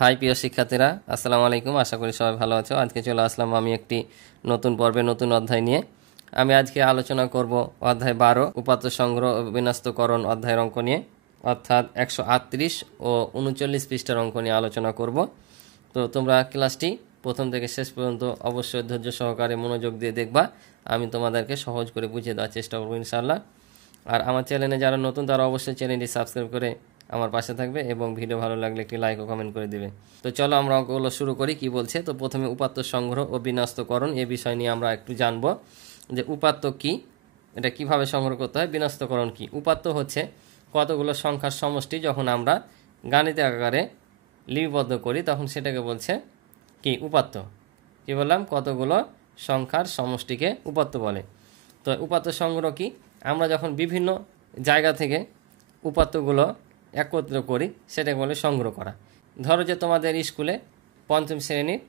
High প্রিয় শিক্ষার্থীরা, আসসালামু আলাইকুম। আশা করি সবাই ভালো আছো। আজকে চলে আসলাম আমি একটি নতুন পর্বে নতুন অধ্যায় নিয়ে। আমি আজকে আলোচনা করব অধ্যায় 12 উপাত্ত সংগ্রহ ও বিন্যস্তকরণ অধ্যায়ের অঙ্ক নিয়ে, অর্থাৎ 138 ও 39 পৃষ্ঠার অঙ্ক নিয়ে আলোচনা করব। তো তোমরা ক্লাসটি প্রথম থেকে শেষ পর্যন্ত অবশ্যই ধৈর্য সহকারে মনোযোগ দিয়ে দেখবা। আমি তোমাদেরকে সহজ করে বুঝিয়ে দেওয়ার চেষ্টা করবো ইনশাআল্লাহ। আর আমার চ্যানেলে যারা নতুন তারা অবশ্যই চ্যানেলটি সাবস্ক্রাইব করে আমার পাশে থাকবে এবং ভিডিও ভালো লাগলে একটি লাইক ও কমেন্ট করে দেবে। তো চলো আমরা অঙ্কগুলো শুরু করি। কি বলছে, তো প্রথমে উপাত্ত সংগ্রহ ও বিন্যস্তকরণ এই বিষয় নিয়ে আমরা একটু জানব যে উপাত্ত কি, এটা কিভাবে সংগ্রহ করতে হয়, বিন্যস্তকরণ কি। উপাত্ত হচ্ছে কতগুলো সংখ্যার সমষ্টি যখন আমরা গাণিতিক আকারে লিপিবদ্ধ করি তখন সেটাকে বলছে কি উপাত্ত। কি বললাম, কতগুলো সংখ্যার সমষ্টিকে উপাত্ত বলে। তো উপাত্ত সংগ্রহ কি, আমরা যখন বিভিন্ন জায়গা থেকে উপাত্তগুলো একত্র করি সেটাকে বলে সংগ্রহ করা। ধরো যে তোমাদের স্কুলে পঞ্চম শ্রেণীর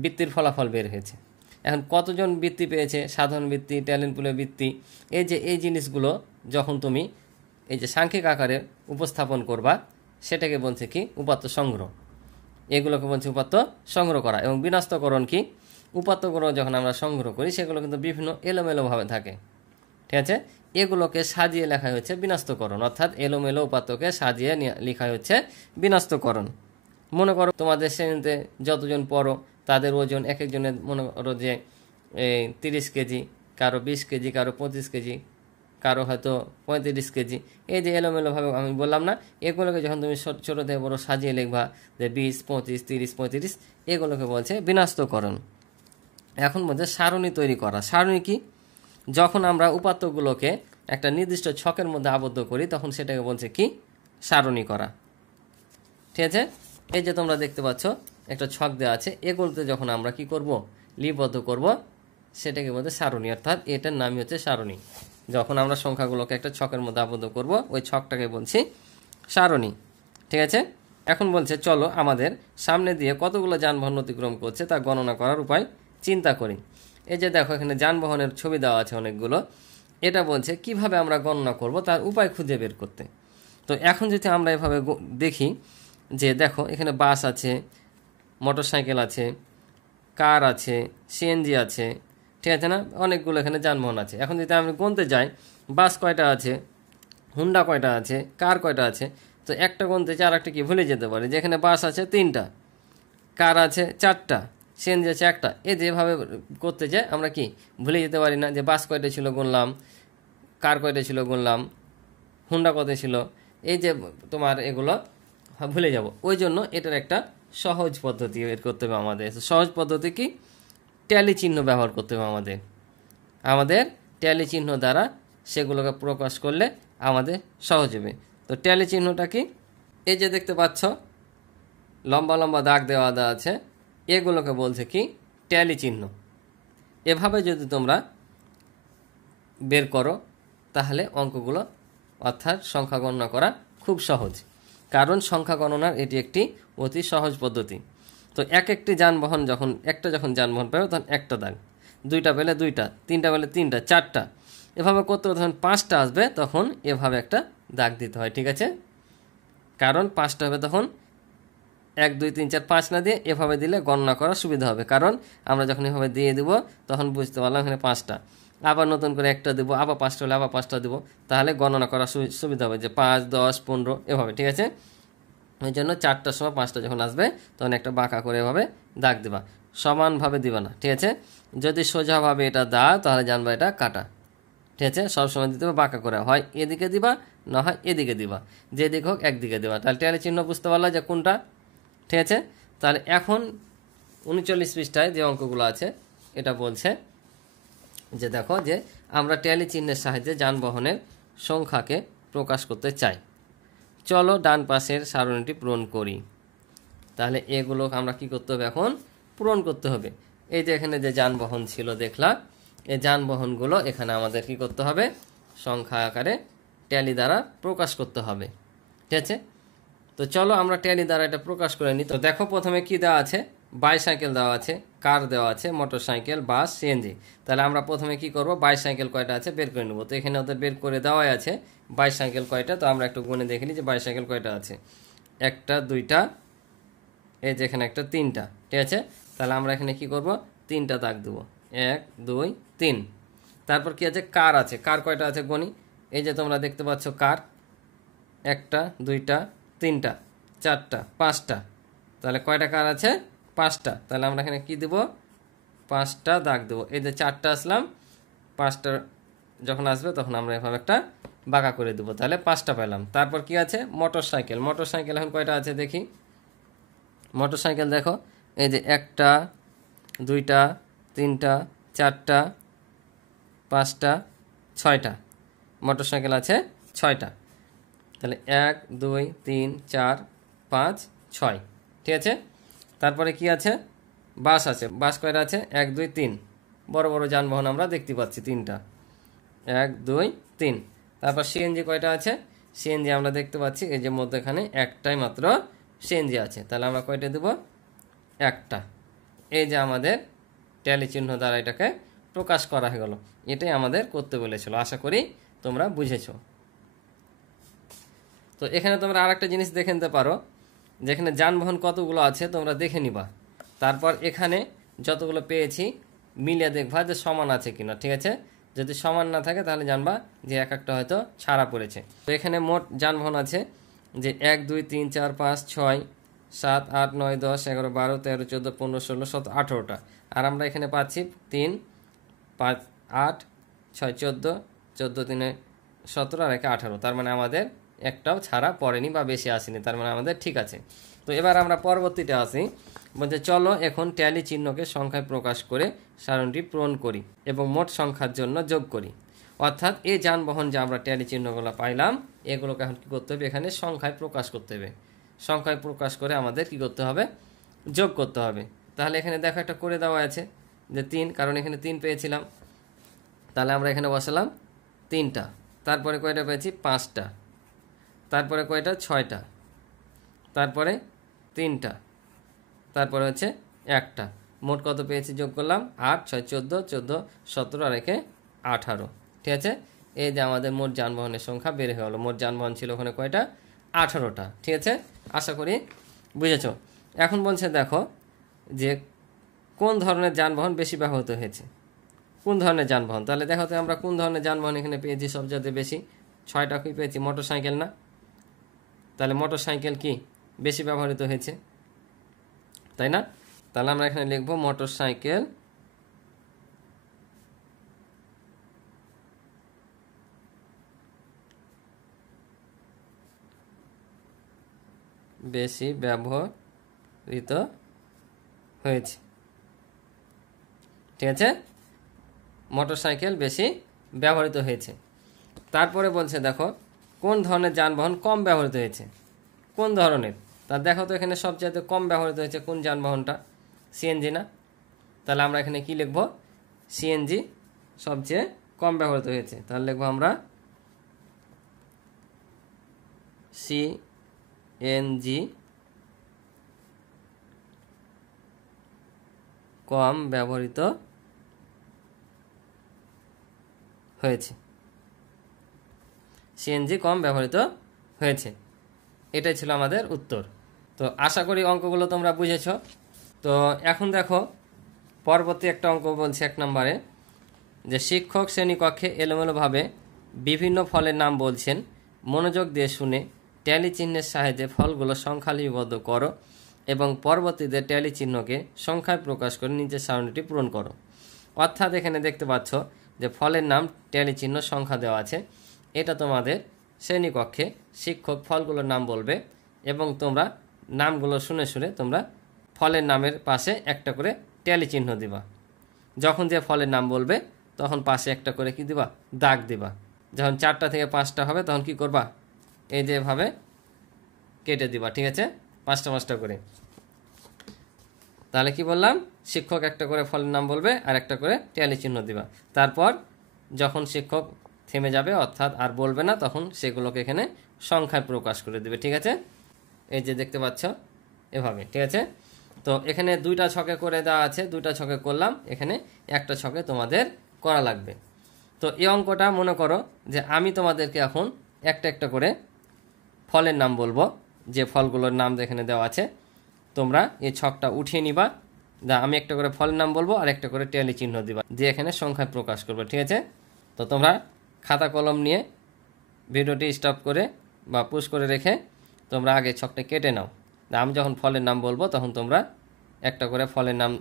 বৃত্তির ফলাফল বের হয়েছে। এখন কতজন বৃত্তি পেয়েছে, সাধারণ বৃত্তি, ট্যালেন্ট পুলে বৃত্তি, এই জিনিসগুলো যখন তুমি এই যে সাংখ্যিক আকারে উপস্থাপন করবা সেটাকে বলছে কি উপাত্ত সংগ্রহ। এগুলোকে বলছে উপাত্ত সংগ্রহ করা। এবং বিন্যস্তকরণ কি, উপাত্তগুলো যখন আমরা সংগ্রহ করি সেগুলো কিন্তু বিভিন্ন এলোমেলোভাবে থাকে, ঠিক আছে। এগুলোকে সাজিয়ে লেখা হচ্ছে বিন্যস্তকরণ, অর্থাৎ এলোমেলো উপাত্তকে সাজিয়ে লেখা হচ্ছে বিন্যস্তকরণ। মনে করো তোমাদের শ্রেণীতে যতজন পড়ো তাদের ওজন এক একজনের মনে করো যে 30 কেজি, কারো 20 কেজি, কারো 25 কেজি, কারো হয়তো 35 কেজি। এই যে এলোমেলোভাবে আমি বললাম না, এগুলোকে যখন তুমি ছোটো থেকে বড়ো সাজিয়ে লিখবা যে 20, 25, 30, 35, এগুলোকে বলছে বিন্যস্তকরণ। এখন বলছে সারণী তৈরি করা। সারণী কি, যখন আমরা উপাত্তগুলোকে একটা নির্দিষ্ট ছকের মধ্যে আবদ্ধ করি তখন সেটাকে বলছে কি সারণী করা, ঠিক আছে। এই যে তোমরা দেখতে পাচ্ছ একটা ছক দেওয়া আছে, এগুলোতে যখন আমরা কি করব লিপিবদ্ধ করব সেটাকে বলতে সারণী, অর্থাৎ এটার নামই হচ্ছে সারণী। যখন আমরা সংখ্যাগুলোকে একটা ছকের মধ্যে আবদ্ধ করব ওই ছকটাকে বলছি সারণী, ঠিক আছে। এখন বলছে চলো আমাদের সামনে দিয়ে কতগুলো যানবাহন অতিক্রম করছে তা গণনা করার উপায় চিন্তা করি। এই যে দেখো এখানে যানবাহনের ছবি দেওয়া আছে অনেকগুলো। এটা বলছে কিভাবে আমরা গণনা করব তার উপায় খুঁজে বের করতে। তো এখন যদি আমরা এভাবে দেখি যে দেখো এখানে বাস আছে, মোটরসাইকেল আছে, কার আছে, সিএনজি আছে, ঠিক আছে না, অনেকগুলো এখানে যানবাহন আছে। এখন যদি আমি গুনতে যাই বাস কয়টা আছে, হুন্ডা কয়টা আছে, কার কয়টা আছে, তো একটা গুনতে চার একটা কি ভুলে যেতে পারি যে এখানে বাস আছে 3টা, কার আছে 4টা, সিএনজি আছে 1টা। এই যেভাবে করতে যাই আমরা কি ভুলে যেতে পারি না যে বাস কয়টা ছিল গুনলাম, কার কয়টা ছিল গুনলাম, হুন্ডা কত ছিল, এই যে তোমার এগুলো ভুলে যাব। ওই জন্য এটার একটা সহজ পদ্ধতি বের করতে হবে আমাদের। সহজ পদ্ধতি কি, ট্যালি চিহ্ন ব্যবহার করতে হবে আমাদের ট্যালি চিহ্ন দ্বারা সেগুলোকে প্রকাশ করলে আমাদের সহজ হবে। তো ট্যালি চিহ্নটা কি, এই যে দেখতে পাচ্ছ লম্বা লম্বা দাগ দেওয়া আছে, এগুলোকে বলছে কি ট্যালি চিহ্ন। এভাবে যদি তোমরা বের করো তাহলে অঙ্কগুলো অর্থাৎ সংখ্যা গণনা করা খুব সহজ, কারণ সংখ্যা গণনার এটি একটি অতি সহজ পদ্ধতি। তো একটি যানবাহন যখন যানবাহন পাবে তখন একটা দাগ, 2টা পেলে 2টা, 3টা পেলে 3টা, 4টা, এভাবে করতে যখন 5টা আসবে তখন এভাবে একটা দাগ দিতে হয়, ঠিক আছে। কারণ 5টা হবে তখন 1, 2, 3, 4, 5 না দিয়ে এভাবে দিলে গণনা করা সুবিধা হবে। কারণ আমরা যখন এভাবে দিয়ে দেবো তখন বুঝতে পারলাম এখানে 5টা, আবার নতুন করে একটা দেবো, আবার 5টা হলে আবার 5টা দেবো, তাহলে গণনা করা সুবিধা হবে যে 5, 10, 15 এভাবে, ঠিক আছে। ওই জন্য 4টার সময় 5টা যখন আসবে তখন একটা বাঁকা করে এভাবে দাগ দেবা, সমানভাবে দিবা না, ঠিক আছে। যদি সোজাভাবে এটা দাও তাহলে জানবা এটা কাটা, ঠিক আছে। সবসময় দিতে হবে বাঁকা করে, হয় এদিকে দিবা না হয় এদিকে দিবা, যেদিকে হোক একদিকে দিবা। তাহলে ট্যালি চিহ্ন বুঝতে পারলা যে কোনটা, ঠিক আছে। তাহলে এখন 39 পৃষ্ঠায় যে অঙ্কগুলো আছে এটা বলছে যে দেখো যে আমরা ট্যালি চিহ্নের সাহায্যে যানবাহনের সংখ্যাকে প্রকাশ করতে চাই। চলো ডান পাশের সারণীটি পূরণ করি। তাহলে এগুলো আমরা কি করতে হবে, এখন পূরণ করতে হবে। এই যে এখানে যে যানবাহন ছিল দেখলাম, এই যানবাহনগুলো এখানে আমাদের কি করতে হবে, সংখ্যা আকারে ট্যালি দ্বারা প্রকাশ করতে হবে, ঠিক আছে। তো চলো আমরা ট্যালি দ্বারা এটা প্রকাশ করে নিই। তো দেখো প্রথমে কি দেওয়া আছে, বাইসাইকেল দেওয়া আছে, কার দেওয়া আছে, মোটরসাইকেল, বাস, সিএনজি। তাহলে আমরা প্রথমে কি করব, বাইসাইকেল কয়টা আছে বের করে নেব। তো এখানে ওদের বের করে দেওয়াই আছে বাইসাইকেল কয়টা, তো আমরা একটু গুনে দেখে নিই যে বাইসাইকেল কয়টা আছে। 1টা, 2টা, এই যে এখানে একটা 3টা, ঠিক আছে। তাহলে আমরা এখানে কি করব, 3টা দাগ দেবো, 1 2 3। তারপর কি আছে, কার আছে, কার কয়টা আছে গণি। এই যে তোমরা দেখতে পাচ্ছ কার 1টা 2টা 3টা 4টা 5টা, তাহলে কয়টা কার আছে, 5টা। তাহলে আমরা এখানে কি দেব, 5টা দাগ দেবো। এই যে 4টা আসলাম, 5টা যখন আসবে তখন আমরা এভাবে একটা বাঁকা করে দেবো, তাহলে 5টা পেলাম। তারপর কি আছে, মোটর সাইকেল। মোটর সাইকেল এখন কয়টা আছে দেখি। মোটর সাইকেল দেখো, এই যে 1টা 2টা 3টা 4টা 5টা 6টা মোটর সাইকেল আছে, 6টা। তাহলে 1 2 3 4 5 6, ঠিক আছে। তারপরে কি আছে, বাস আছে। বাস কয়টা আছে, 1 2 3। বড় বড় যানবাহন আমরা দেখতে পাচ্ছি 3টা, 1 2 3। তারপর সিএনজি কয়টা আছে, সিএনজি আমরা দেখতে পাচ্ছি এই যে মধ্যখানে একটাই মাত্র সিএনজি আছে, তাহলে আমরা কয়টা দেব, একটা। এই যে আমাদের ট্যালি চিহ্ন দ্বারা এটাকে প্রকাশ করা হয়ে গেল। এটাই আমাদের করতে বলেছিল, আশা করি তোমরা বুঝেছো। তো এখানে তোমরা আরেকটা জিনিস দেখে নিতে পারো, যেখানে যানবাহন কতগুলো আছে তোমরা দেখে নিবা। তারপর এখানে যতগুলো পেয়েছি মিলিয়ে দেখবা যে সমান আছে কিনা, ঠিক আছে। যদি সমান না থাকে তাহলে জানবা যে এক একটা হয়তো ছাড়া পড়েছে। তো এখানে মোট যানবাহন আছে যে 1 2 3 4 5 6 7 8 9 10 11 12 13 14 15 16 17 18টা। আর আমরা এখানে পাচ্ছি 3 5 8 6 14 14 3 17 আর 1 18, তার মানে আমাদের একটাও ছাড়া পড়েনি বা বেশি আসেনি, তার মানে আমাদের ঠিক আছে। তো এবার আমরা পরবর্তীতে আসি, বলতে চলো এখন ট্যালি চিহ্নকে সংখ্যায় প্রকাশ করে সারণীটি পূরণ করি এবং মোট সংখ্যার জন্য যোগ করি। অর্থাৎ এই যানবাহন যে আমরা ট্যালি চিহ্নগুলো পাইলাম এগুলোকে এখন কী করতে হবে, এখানে সংখ্যায় প্রকাশ করতে হবে। সংখ্যায় প্রকাশ করে আমাদের কি করতে হবে, যোগ করতে হবে। তাহলে এখানে দেখো একটা করে দেওয়া আছে যে 3, কারণ এখানে 3 পেয়েছিলাম, তাহলে আমরা এখানে বসালাম 3টা। তারপরে কয়টা পেয়েছি, 5টা। তারপরে কয়টা, 6টা। তারপরে 3টা। তারপরে হচ্ছে 1টা। মোট কত পেয়েছি, যোগ করলাম 8 6 14 14 17 আর 1 18, ঠিক আছে। এই যে আমাদের মোট যানবাহনের সংখ্যা বের হয়ে গেলো। মোট যানবাহন ছিল ওখানে কয়টা, 18টা, ঠিক আছে। আশা করি বুঝেছ। এখন বলছে দেখো যে কোন ধরনের যানবাহন বেশি ব্যবহৃত হয়েছে, কোন ধরনের যানবাহন। তাহলে দেখো তো আমরা কোন ধরনের যানবাহন এখানে পেয়েছি সবচেয়ে বেশি, 6টা কি পেয়েছি, মোটর সাইকেল না। তাহলে মোটর সাইকেল কি বেশি ব্যবহৃত হয়েছে, তাই না। তাহলে আমরা এখানে লিখব মোটর সাইকেল বেশি ব্যবহৃত হয়েছে, ঠিক আছে। মোটর সাইকেল বেশি ব্যবহৃত হয়েছে। তারপরে বলছে দেখো কোন ধরনের যানবাহন কম ব্যবহৃত হয়েছে, কোন ধরনের। তা দেখো তো এখানে সবচেয়ে কম ব্যবহৃত হয়েছে কোন যানবাহনটা, সিএনজি না। তাহলে আমরা এখানে কি লিখব, সিএনজি সবচেয়ে কম ব্যবহৃত হয়েছে। তাহলে লিখব আমরা সিএনজি কম ব্যবহৃত হয়েছে, সিএনজি কম ব্যবহৃত হয়েছে। এটাই ছিল আমাদের উত্তর। তো আশা করি অঙ্কগুলো তোমরা বুঝেছ। তো এখন দেখো পরবর্তী একটা অঙ্ক বলছে 1 নম্বরে যে শিক্ষক শ্রেণীকক্ষে এলোমেলোভাবে বিভিন্ন ফলের নাম বলছেন, মনোযোগ দিয়ে শুনে ট্যালি চিহ্নের সাহায্যে ফলগুলো সংখ্যা লিপিবদ্ধ করো এবং পরবর্তীতে ট্যালি চিহ্নকে সংখ্যায় প্রকাশ করে নিচের সারণীটি পূরণ করো। অর্থাৎ এখানে দেখতে পাচ্ছ যে ফলের নাম ট্যালি চিহ্ন সংখ্যা দেওয়া আছে। এটা তোমাদের শ্রেণীকক্ষে শিক্ষক ফলগুলোর নাম বলবে এবং তোমরা নামগুলো শুনে শুনে তোমরা ফলের নামের পাশে একটা করে ট্যালি চিহ্ন দিবা। যখন যে ফলের নাম বলবে তখন পাশে একটা করে কি দিবা, দাগ দিবা। যখন 4টা থেকে 5টা হবে তখন কি করবা, এই যে এভাবে কেটে দিবা, ঠিক আছে, 5টা 5টা করে। তাহলে কি বললাম, শিক্ষক একটা করে ফলের নাম বলবে আর একটা করে ট্যালি চিহ্ন দিবা। তারপর যখন শিক্ষক থেমে যাবে অর্থাৎ আর বলবে না তখন সেগুলোকে এখানে সংখ্যায় প্রকাশ করে দেবে, ঠিক আছে। এই যে দেখতে পাচ্ছ এভাবে, ঠিক আছে। তো এখানে 2টা ছকে করে দেওয়া আছে, 2টা ছকে করলাম, এখানে একটা ছকে তোমাদের করা লাগবে। তো এই অঙ্কটা মনে করো যে আমি তোমাদেরকে এখন একটা একটা করে ফলের নাম বলবো, যে ফলগুলোর নাম এখানে দেওয়া আছে। তোমরা এই ছকটা উঠিয়ে নিবা। আমি একটা করে ফলের নাম বলবো আর একটা করে ট্যালি চিহ্ন দিবা, দিয়ে এখানে সংখ্যায় প্রকাশ করবে। ঠিক আছে, তো তোমরা খাতা কলম নিয়ে ভিডিওটি স্টপ করে বা পুশ করে রেখে তোমরা আগে ছকটা কেটে নাও। আমি যখন ফলের নাম বলবো তখন তোমরা একটা করে ফলের নাম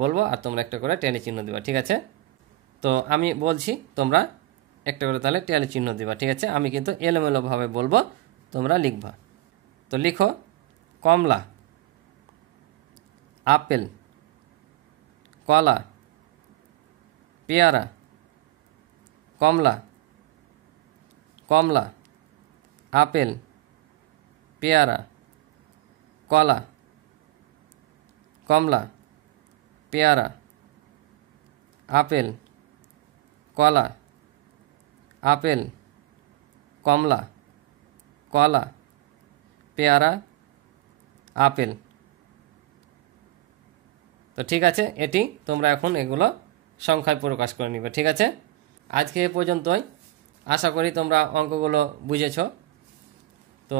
বলবো আর তোমরা একটা করে ট্যালি চিহ্ন দিবা। ঠিক আছে, তো আমি বলছি, তোমরা একটা করে তাহলে ট্যালি চিহ্ন দিবা। ঠিক আছে, আমি কিন্তু এলোমেলোভাবে বলবো, তোমরা লিখবা। তো লিখো কমলা, আপেল, কলা, পেয়ারা, কমলা, কমলা, আপেল, পেয়ারা, কলা, কমলা, পেয়ারা, আপেল, কলা, আপেল, কমলা, কলা, পেয়ারা, আপেল। তো ঠিক আছে, এটি তোমরা এখন এগুলো সংখ্যায় প্রকাশ করে নিবে। ঠিক আছে, আজকে এ পর্যন্তই। আশা করি তোমরা অঙ্কগুলো বুঝেছো। তো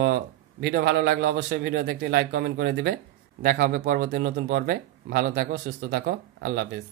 ভিডিও ভালো লাগলে অবশ্যই ভিডিওতে একটি লাইক কমেন্ট করে দিবে। দেখা হবে পরবর্তী নতুন পর্বে। ভালো থাকো, সুস্থ থাকো, আল্লাহ হাফিজ।